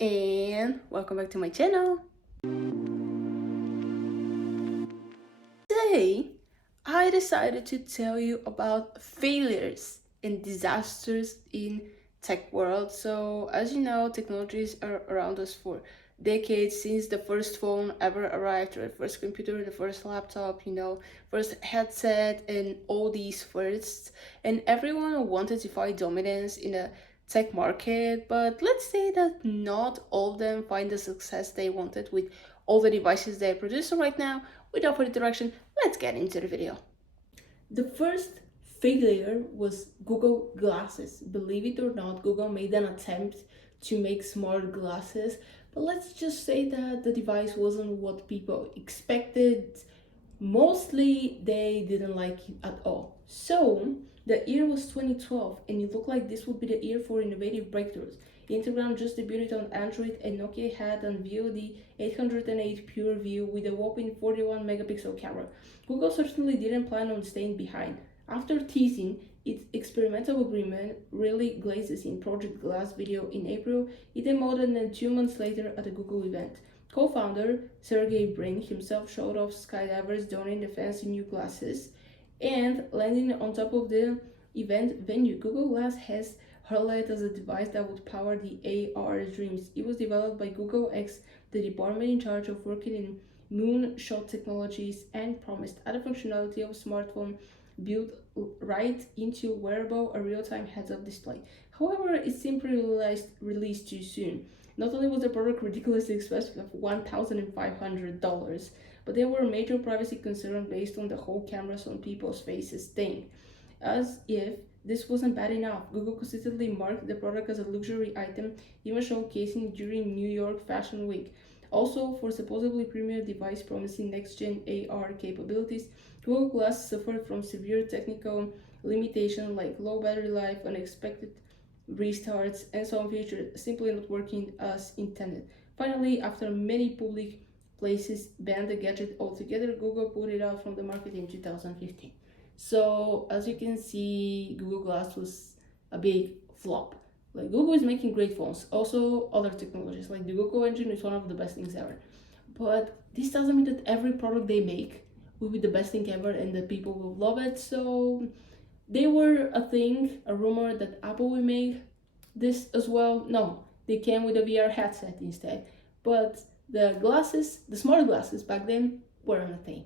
And welcome back to my channel. Today, I decided to tell you about failures and disasters in tech world. So, as you know, technologies are around us for decades since the first phone ever arrived, or the first computer, the first laptop, first headset, and all these firsts. And everyone wanted to find dominance in a tech market, but let's say that not all of them find the success they wanted with all the devices they produce. So right now, without further direction, let's get into the video. The first failure was Google Glasses. Believe it or not, Google made an attempt to make smart glasses, but let's just say that the device wasn't what people expected. Mostly they didn't like it at all. So the year was 2012, and it looked like this would be the year for innovative breakthroughs. Instagram just debuted on Android, and Nokia had unveiled the 808 Pure View with a whopping 41 megapixel camera. Google certainly didn't plan on staying behind. After teasing its experimental agreement really glazes in Project Glass video in April, it demoted then 2 months later at a Google event. Co-founder Sergey Brin himself showed off skydivers donning the fancy new glasses, and landing on top of the event venue. Google Glass has highlighted as a device that would power the AR dreams. It was developed by Google X, the department in charge of working in moonshot technologies, and promised added functionality of smartphone built right into wearable a real-time heads-up display. However, it simply released too soon. Not only was the product ridiculously expensive of $1,500, but there were major privacy concerns based on the whole cameras on people's faces thing. As if this wasn't bad enough, Google consistently marked the product as a luxury item, even showcasing during New York Fashion Week. Also, for supposedly premium device promising next-gen AR capabilities, Google Glass suffered from severe technical limitations like low battery life, unexpected restarts, and some features simply not working as intended. Finally, after many public places banned the gadget altogether, Google put it out from the market in 2015. So, as you can see, Google Glass was a big flop. Like, Google is making great phones. Also, other technologies like the Google engine is one of the best things ever. But this doesn't mean that every product they make will be the best thing ever and that people will love it. So they were a thing, a rumor that Apple will make this as well. No, they came with a VR headset instead. But the glasses, the smart glasses back then, weren't a thing.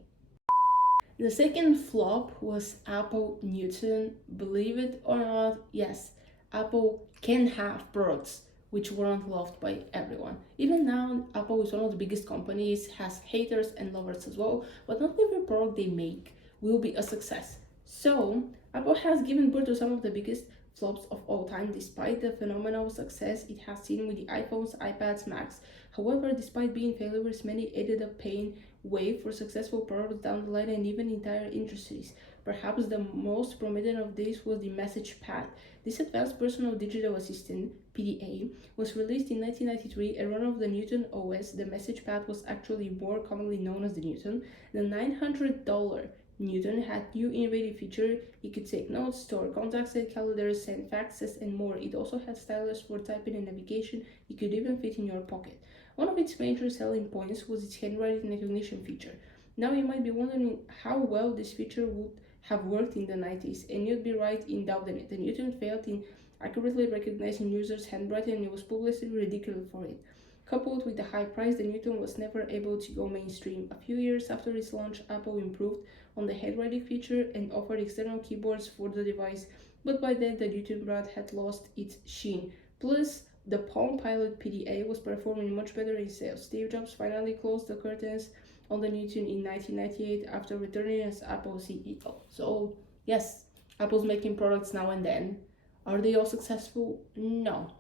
The second flop was Apple Newton. Believe it or not, yes, Apple can have products which weren't loved by everyone. Even now, Apple is one of the biggest companies, has haters and lovers as well, but not every product they make will be a success. So, Apple has given birth to some of the biggest flops of all time, despite the phenomenal success it has seen with the iPhones, iPads, Macs. However, despite being failures, many ended up paying way for successful products down the line and even entire industries. Perhaps the most prominent of these was the Message Pad. This advanced personal digital assistant, PDA, was released in 1993 and run of the Newton OS. The Message Pad was actually more commonly known as the Newton. The $900 Newton had new innovative feature. It could take notes, store contacts, set calendars, send faxes, and more. It also had stylus for typing and navigation. It could even fit in your pocket. One of its major selling points was its handwriting recognition feature. Now you might be wondering how well this feature would have worked in the 90s, and you'd be right in doubting it. The Newton failed in accurately recognizing users' handwriting and it was publicly ridiculed for it. Coupled with the high price, the Newton was never able to go mainstream. A few years after its launch, Apple improved on the handwriting feature and offered external keyboards for the device, but by then the Newton brand had lost its sheen. Plus, the Palm Pilot PDA was performing much better in sales. Steve Jobs finally closed the curtains on the Newton in 1998 after returning as Apple CEO. So, yes, Apple's making products now and then. Are they all successful? No.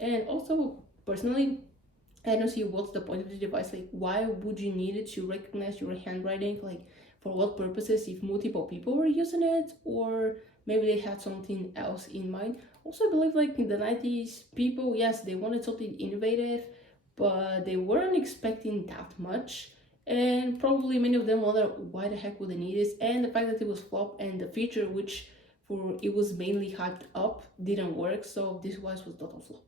And also, personally, I don't see what's the point of the device. Like, why would you need it to recognize your handwriting? Like, for what purposes? If multiple people were using it, or maybe they had something else in mind. Also, I believe like in the 90s, people, yes, they wanted something innovative, but they weren't expecting that much. And probably many of them wonder why the heck would they need this? And the fact that it was flop and the feature which for it was mainly hyped up didn't work. So this was total flop.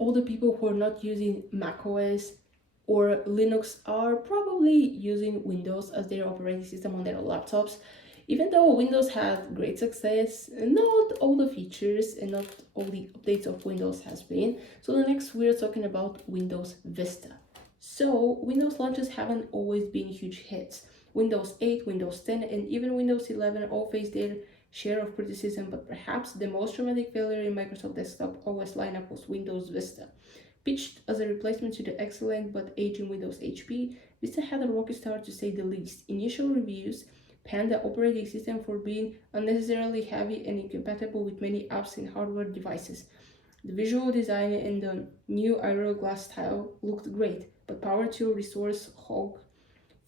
All the people who are not using macOS or Linux are probably using Windows as their operating system on their laptops. Even though Windows had great success, not all the features and not all the updates of Windows has been. So the next we're talking about Windows Vista. So Windows launches haven't always been huge hits. Windows 8, Windows 10, and even Windows 11 all faced their share of criticism, but perhaps the most dramatic failure in Microsoft desktop OS lineup was Windows Vista. Pitched as a replacement to the excellent but aging Windows HP, Vista had a rocky start to say the least. Initial reviews panned the operating system for being unnecessarily heavy and incompatible with many apps and hardware devices. The visual design and the new Aero Glass style looked great, but power to resource hog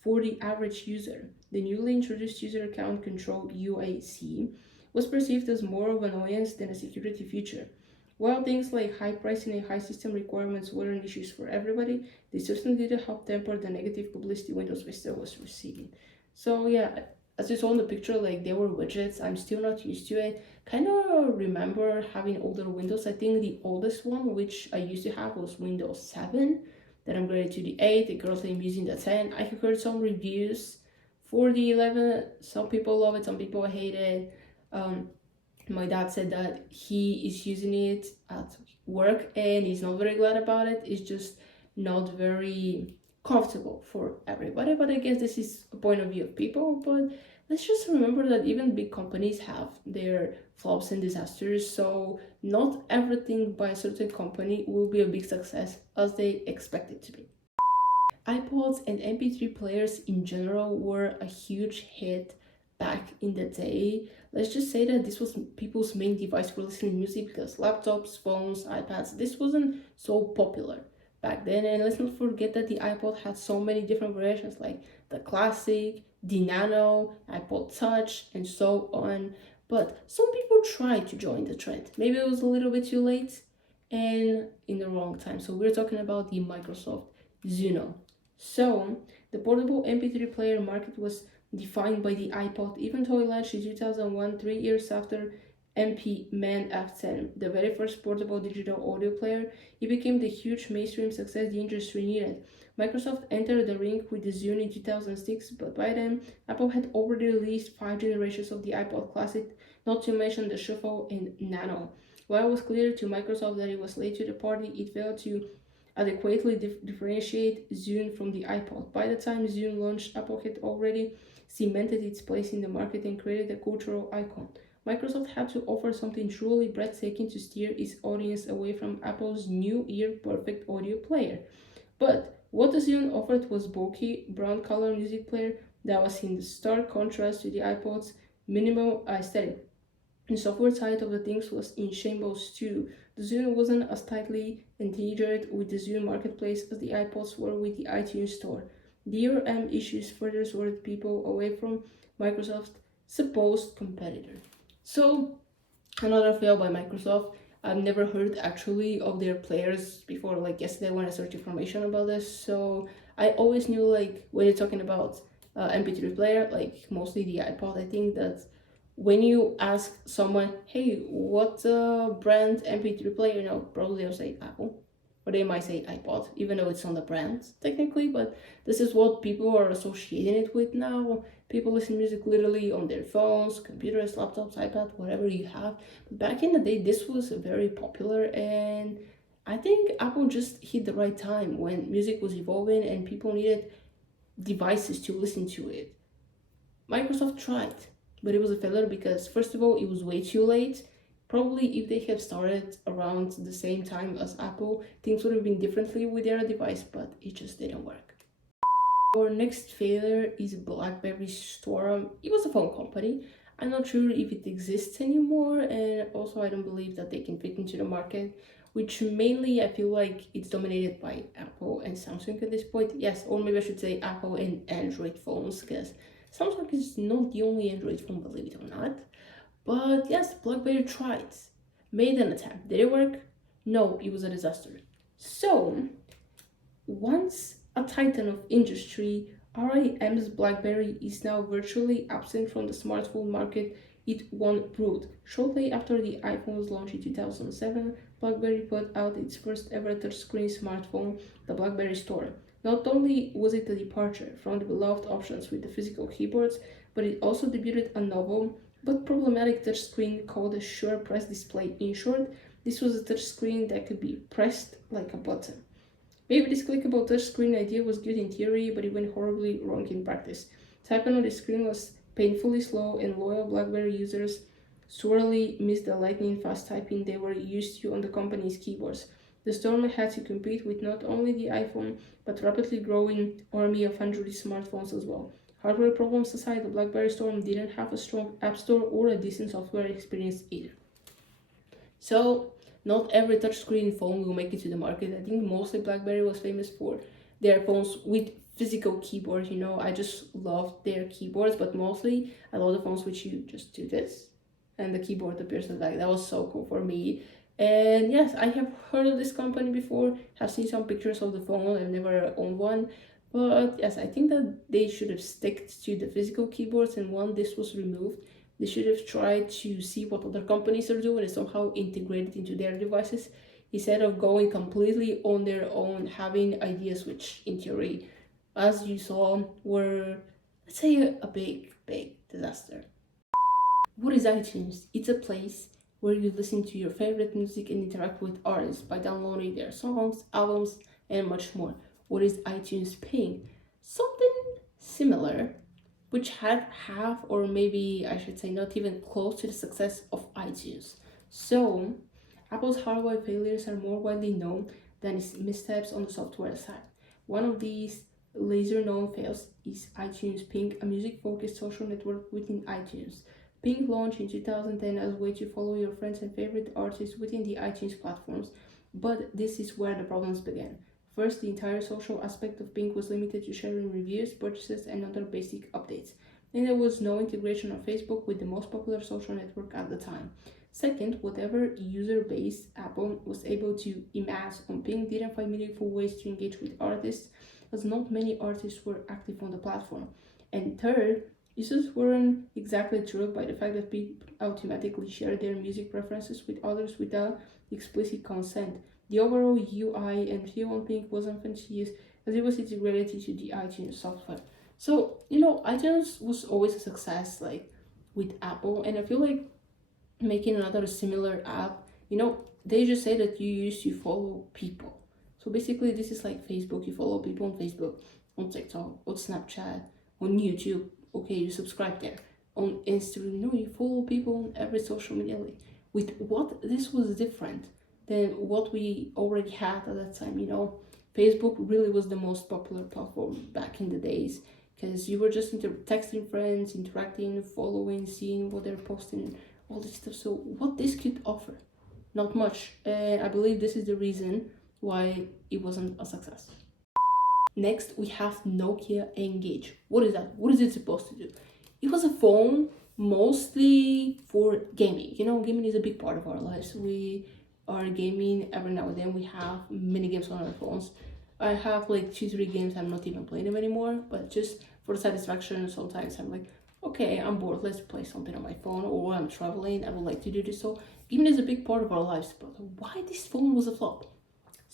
for the average user. The newly introduced user account control UAC was perceived as more of an annoyance than a security feature. While things like high pricing and high system requirements weren't issues for everybody, they certainly did help temper the negative publicity Windows Vista was receiving. So yeah, as you saw in the picture, like there were widgets. I'm still not used to it. Kind of remember having older Windows. I think the oldest one, which I used to have, was Windows 7. Then I'm upgraded to the 8. The currently I'm using the 10. I have heard some reviews for the 11. Some people love it, some people hate it. My dad said that he is using it at work and he's not very glad about it. It's just not very comfortable for everybody. But I guess this is a point of view of people. But let's just remember that even big companies have their flops and disasters. So not everything by a certain company will be a big success as they expect it to be. iPods and MP3 players in general were a huge hit back in the day. Let's just say that this was people's main device for listening to music because laptops, phones, iPads, this wasn't so popular back then. And let's not forget that the iPod had so many different variations like the Classic, the Nano, iPod Touch, and so on. But some people tried to join the trend. Maybe it was a little bit too late and in the wrong time. So we're talking about the Microsoft Zuno. So the portable MP3 player market was defined by the iPod, even though it launched in 2001, 3 years after MP-Man F10, the very first portable digital audio player. It became the huge mainstream success the industry needed. Microsoft entered the ring with the Zune in 2006, but by then, Apple had already released 5 generations of the iPod Classic, not to mention the Shuffle and Nano. While it was clear to Microsoft that it was late to the party, it failed to adequately differentiate Zune from the iPod. By the time Zune launched, Apple had already cemented its place in the market and created a cultural icon. Microsoft had to offer something truly breathtaking to steer its audience away from Apple's new ear perfect audio player. But what the Zune offered was bulky, brown color music player that was in stark contrast to the iPod's minimal aesthetic. The software side of the things was in shambles too. The Zune wasn't as tightly integrated with the Zune marketplace as the iPods were with the iTunes store. DRM issues further swerved people away from Microsoft's supposed competitor. So, another fail by Microsoft. I've never heard actually of their players before, like yesterday when I searched information about this. So, I always knew, like, when you're talking about MP3 player, like mostly the iPod, I think that when you ask someone, hey, what brand MP3 player, probably they'll say Apple, or they might say iPod, even though it's on the brand technically, but this is what people are associating it with now. People listen to music literally on their phones, computers, laptops, iPad, whatever you have. But back in the day, this was very popular, and I think Apple just hit the right time when music was evolving and people needed devices to listen to it. Microsoft tried, but it was a failure because, first of all, it was way too late. Probably if they have started around the same time as Apple, things would have been differently with their device, but it just didn't work. Our next failure is BlackBerry Storm. It was a phone company. I'm not sure if it exists anymore, and also I don't believe that they can fit into the market, which mainly I feel like it's dominated by Apple and Samsung at this point. Yes, or maybe I should say Apple and Android phones, because Samsung is not the only Android phone, believe it or not. But yes, BlackBerry tried, made an attempt. Did it work? No, it was a disaster. So, once a titan of industry, RIM's BlackBerry is now virtually absent from the smartphone market it once ruled. Shortly after the iPhone's launch in 2007, BlackBerry put out its first ever touchscreen smartphone, the BlackBerry Store. Not only was it a departure from the beloved options with the physical keyboards, but it also debuted a novel but problematic touchscreen called a Sure Press Display. In short, this was a touchscreen that could be pressed like a button. Maybe this clickable touchscreen idea was good in theory, but it went horribly wrong in practice. Typing on the screen was painfully slow, and loyal BlackBerry users sorely missed the lightning fast typing they were used to on the company's keyboards. The Storm had to compete with not only the iPhone, but rapidly growing army of Android smartphones as well. Hardware problems aside, the BlackBerry Storm didn't have a strong app store or a decent software experience either. So, not every touchscreen phone will make it to the market. I think mostly BlackBerry was famous for their phones with physical keyboards. I just love their keyboards, but mostly I love the phones which you just do this and the keyboard appears like that was so cool for me. And yes, I have heard of this company before, have seen some pictures of the phone. I've never owned one, but yes, I think that they should have stuck to the physical keyboards, and when this was removed, they should have tried to see what other companies are doing and somehow integrate it into their devices instead of going completely on their own, having ideas which, in theory, as you saw, were, let's say, a big disaster. What is iTunes? It's a place where you listen to your favorite music and interact with artists by downloading their songs, albums, and much more. What is iTunes paying? Something similar, which had half, or maybe I should say not even close to the success of iTunes. So, Apple's hardware failures are more widely known than its missteps on the software side. One of these lesser known fails is iTunes Ping, a music focused social network within iTunes. Ping launched in 2010 as a way to follow your friends and favorite artists within the iTunes platforms, but this is where the problems began. First, the entire social aspect of Ping was limited to sharing reviews, purchases, and other basic updates. Then there was no integration of Facebook with the most popular social network at the time. Second, whatever user base Apple was able to amass on Ping didn't find meaningful ways to engage with artists, as not many artists were active on the platform. And third, users weren't exactly thrilled by the fact that people automatically share their music preferences with others without explicit consent. The overall UI and feel on Pink wasn't fancy as it was integrated into the iTunes software. So, iTunes was always a success, like with Apple, and I feel like making another similar app, they just say that you used to follow people. So basically, this is like Facebook. You follow people on Facebook, on TikTok, on Snapchat, on YouTube. Okay, you subscribe there. On Instagram, no, you follow people on every social media. With what this was different than what we already had at that time. Facebook really was the most popular platform back in the days because you were just texting friends, interacting, following, seeing what they're posting, all this stuff. So what this could offer? Not much. I believe this is the reason why it wasn't a success. Next, we have Nokia Engage. What is that? What is it supposed to do? It was a phone mostly for gaming. Gaming is a big part of our lives. We are gaming every now and then. We have many games on our phones. I have like 2-3 games. I'm not even playing them anymore, but just for satisfaction, sometimes I'm like, okay, I'm bored, let's play something on my phone, or I'm traveling, I would like to do this. So gaming is a big part of our lives, but why this phone was a flop?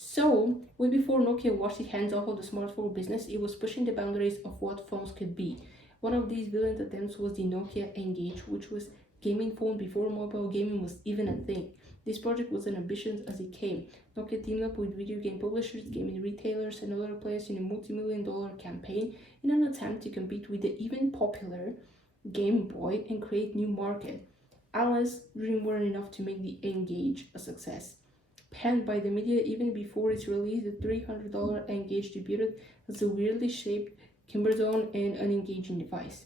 So, way before Nokia washed its hands off of the smartphone business, it was pushing the boundaries of what phones could be. One of these brilliant attempts was the Nokia Engage, which was gaming phone before mobile gaming was even a thing. This project was as ambitious as it came. Nokia teamed up with video game publishers, gaming retailers, and other players in a multi-million-dollar campaign in an attempt to compete with the even popular Game Boy and create new market. Alas, Dreame weren't enough to make the Engage a success. Panned by the media even before its release, the $300 Engage debuted as a weirdly shaped cumbersome and unengaging device.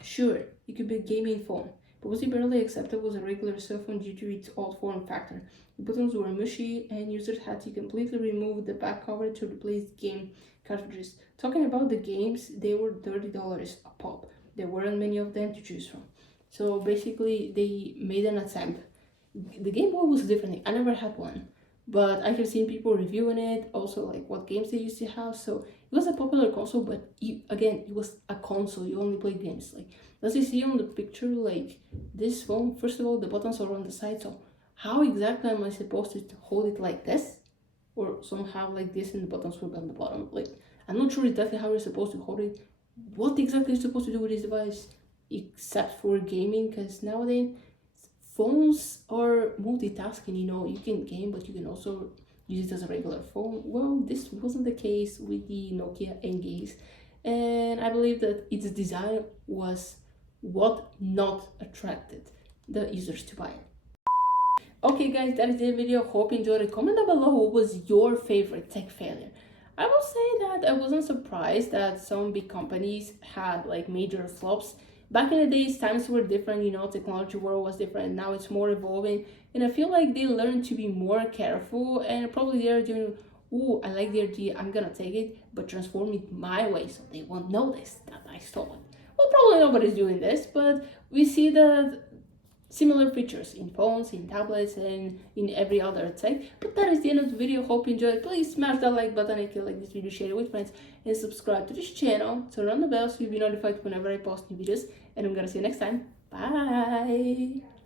Sure, it could be a gaming phone, but was it barely acceptable as a regular cell phone due to its odd form factor? The buttons were mushy, and users had to completely remove the back cover to replace game cartridges. Talking about the games, they were $30 a pop. There weren't many of them to choose from. So basically, they made an attempt. The Game Boy was different. I never had one, but I have seen people reviewing it, also like what games they used to have. So it was a popular console, but again, it was a console. You only played games. Like, as you see on the picture, like this phone, first of all, the buttons are on the side. So how exactly am I supposed to hold it like this? Or somehow like this and the buttons will be on the bottom. Like, I'm not sure exactly how you're supposed to hold it. What exactly you're supposed to do with this device except for gaming? Because nowadays phones are multitasking, you know, you can game but you can also use it as a regular phone. Well, this wasn't the case with the Nokia N-Gaze, and I believe that its design was what not attracted the users to buy it. Okay guys, that is the video. Hope you enjoyed it. Comment down below what was your favorite tech failure. I will say that I wasn't surprised that some big companies had like major flops. Back in the days, times were different, you know, technology world was different. Now it's more evolving, and I feel like they learned to be more careful, and probably they're doing, ooh, I like the idea, I'm gonna take it, but transform it my way so they won't notice that I stole it. Well, probably nobody's doing this, but we see that similar features in phones, in tablets, and in every other tech. But that is the end of the video. Hope you enjoyed. Please smash that like button if you like this video, share it with friends, and subscribe to this channel. Turn on the bell so you'll be notified whenever I post new videos. And I'm gonna see you next time. Bye!